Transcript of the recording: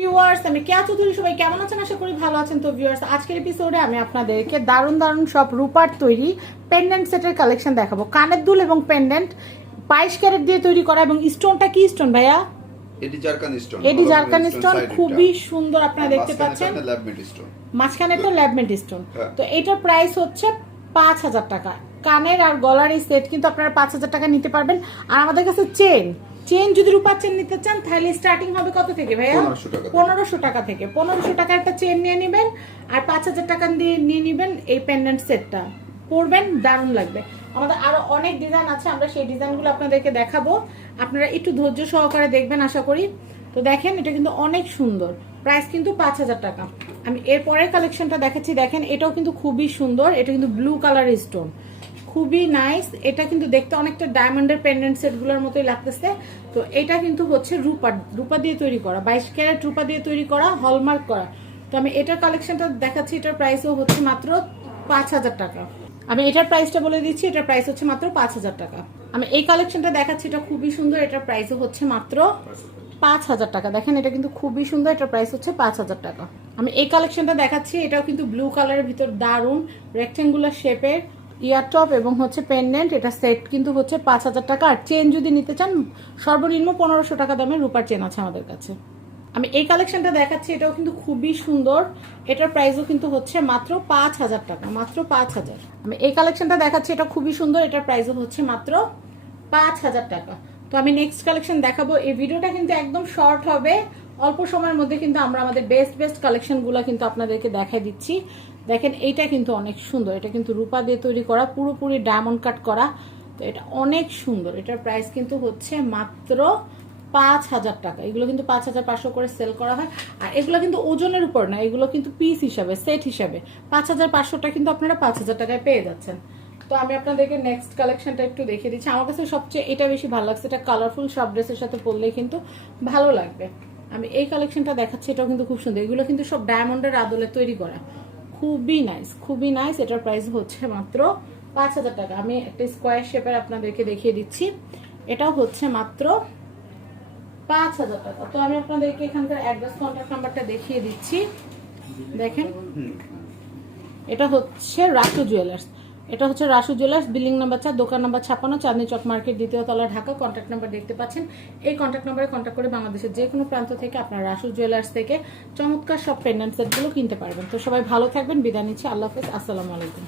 Viewers আমি কেয়া চৌধুরী সবাই কেমন আছেন? আশা করি ভালো আছেন। তো ভিউয়ার্স আজকের এপিসোডে আমি আপনাদেরকে দারুণ দারুণ সব রূপার তৈরি পেন্ডেন্ট সেটের কালেকশন দেখাবো। কানের দুল এবং পেন্ডেন্ট বাইশ ক্যারেট দিয়ে তৈরি করা এবং স্টোনটা কি স্টোন ভাইয়া? এটি জারকান স্টোন এটি জারকান স্টোন খুবই সুন্দর আপনারা দেখতে পাচ্ছেন। মাঝখানে তো ল্যাবমেন্ট স্টোন। তো এটার প্রাইস হচ্ছে পাঁচ হাজার টাকা। কানের আর গলার এই সেট কিন্তু আপনারা পাঁচ হাজার টাকা নিতে পারবেন। আর আমাদের কাছে চেন চেন যদি রূপার চেন নিতে চান তাহলে স্টার্টিং হবে কত থেকে ভাইয়া? 1500 টাকা থেকে। পনেরোশো টাকা থেকে। পনেরোশো টাকা একটা চেন নিয়ে নেবেন আর পাঁচ হাজার টাকা দিয়ে নিয়ে নেবেন এই পেন্ডেন্ট সেটটা পরবেন দারুণ লাগবে। আমাদের আরও অনেক ডিজাইন আছে আমরা সেই ডিজাইনগুলো আপনাদেরকে দেখাবো। আপনারা একটু ধৈর্য সহকারে দেখবেন আশা করি। তো দেখেন এটা কিন্তু অনেক সুন্দর। প্রাইস কিন্তু পাঁচ হাজার টাকা। আমি এরপরের কালেকশনটা দেখাচ্ছি। দেখেন এটাও কিন্তু খুবই সুন্দর। এটা কিন্তু ব্লু কালার স্টোন খুবই নাইস এটা কিন্তু দেখতে অনেকটা ডায়মন্ডের পেন্ডেন্ট সেটগুলোর মতোই লাগতেছে। তো এটা কিন্তু হচ্ছে রূপা রূপা দিয়ে তৈরি করা। বাইশ ক্যারেট রূপা দিয়ে তৈরি করা হলমার্ক করা। তো আমি এটার কালেকশনটা দেখাচ্ছি, এটার প্রাইসও হচ্ছে মাত্র পাঁচ হাজার টাকা। আমি এটার প্রাইসটা বলে দিচ্ছি, এটার প্রাইস হচ্ছে মাত্র পাঁচ হাজার টাকা। আমি এই কালেকশনটা দেখাচ্ছি, এটা খুবই সুন্দর। এটার প্রাইসও হচ্ছে মাত্র পাঁচ হাজার টাকা। দেখেন, এটা কিন্তু খুবই সুন্দর। এটার প্রাইস হচ্ছে পাঁচ হাজার টাকা। আমি এই কালেকশনটা দেখাচ্ছি, এটাও কিন্তু ব্লু কালারের ভিতর দারুণ। রেক্টেঙ্গুলার শেপের ইয়ার টপ এবং হচ্ছে পেন্ডেন্ট, এটা সেট কিন্তু হচ্ছে পাঁচ হাজার টাকা। আর চেন যদি নিতে চান, সর্বনিম্ন পনেরোশো টাকা দামের রূপার চেন আছে আমাদের কাছে। আমি এই কালেকশনটা দেখাচ্ছি, এটাও কিন্তু খুবই সুন্দর। এটার প্রাইসও কিন্তু হচ্ছে মাত্র পাঁচ হাজার টাকা, মাত্র পাঁচ হাজার। আমি এই কালেকশনটা দেখাচ্ছি, এটা খুবই সুন্দর, এটার প্রাইসও হচ্ছে মাত্র পাঁচ হাজার টাকা। তো আমি নেক্সট কালেকশন দেখাবো, এই ভিডিওটা কিন্তু একদম শর্ট হবে। অল্প সময়ের মধ্যে কিন্তু আমরা আমাদের বেস্ট বেস্ট কালেকশনগুলো কিন্তু আপনাদেরকে দেখাই দিচ্ছি। দেখেন এইটা কিন্তু অনেক সুন্দর। এটা কিন্তু রূপা দিয়ে তৈরি করা, পুরোপুরি ডায়মন্ড কাট করা। তো এটা অনেক সুন্দর। এটার প্রাইস কিন্তু হচ্ছে মাত্র পাঁচ হাজার টাকা। এগুলো কিন্তু পাঁচ হাজার পাঁচশো করে সেল করা হয়। আর এগুলো কিন্তু ওজনের উপর না, এগুলো কিন্তু পিস হিসাবে সেট হিসাবে। পাঁচ হাজার পাঁচশোটা কিন্তু আপনারা পাঁচ হাজার টাকায় পেয়ে যাচ্ছেন। তো আমি আপনাদেরকে নেক্সট কালেকশনটা একটু দেখিয়ে দিচ্ছি। আমার কাছে সবচেয়ে এটা বেশি ভালো লাগছে, এটা কালারফুল সব ড্রেসের সাথে পরলেই কিন্তু ভালো লাগবে। আমি এই কালেকশনটা দেখাচ্ছি, এটাও কিন্তু খুব সুন্দর। এগুলো কিন্তু সব ডায়মন্ডের আদলে তৈরি করা। খুবই নাইস খুবই নাইস এটার প্রাইস হচ্ছে মাত্র পাঁচ হাজার টাকা। আমি একটা স্কোয়ার শেপের আপনাদেরকে দেখিয়ে দিচ্ছি। এটা হচ্ছে মাত্র পাঁচ হাজার টাকা। তো আমি আপনাদেরকে এখানকার অ্যাড্রেস কন্ট্যাক্ট নাম্বারটা দেখিয়ে দিচ্ছি। দেখেন। এটা হচ্ছে রাতু জুয়েলার্স এটা হচ্ছে রাসু জুয়েলার্স, বিল্ডিং নাম্বার চার, দোকান নাম্বার ছাপানো চাঁদনি চক মার্কেট, দ্বিতীয় তলা, ঢাকা। কন্ট্যাক্ট নাম্বার দেখতে পাচ্ছেন। এই কন্ট্যাক্ট নাম্বারে কন্ট্যাক্ট করে বাংলাদেশের যে কোনো প্রান্ত থেকে আপনার রাসু জুয়েলার্স থেকে চমৎকার সব পেন্ডেন্ট সেটগুলো কিনতে পারবেন। তো সবাই ভালো থাকবেন, বিদায় নিচ্ছি। আল্লাহ হাফেজ। আসসালামু আলাইকুম।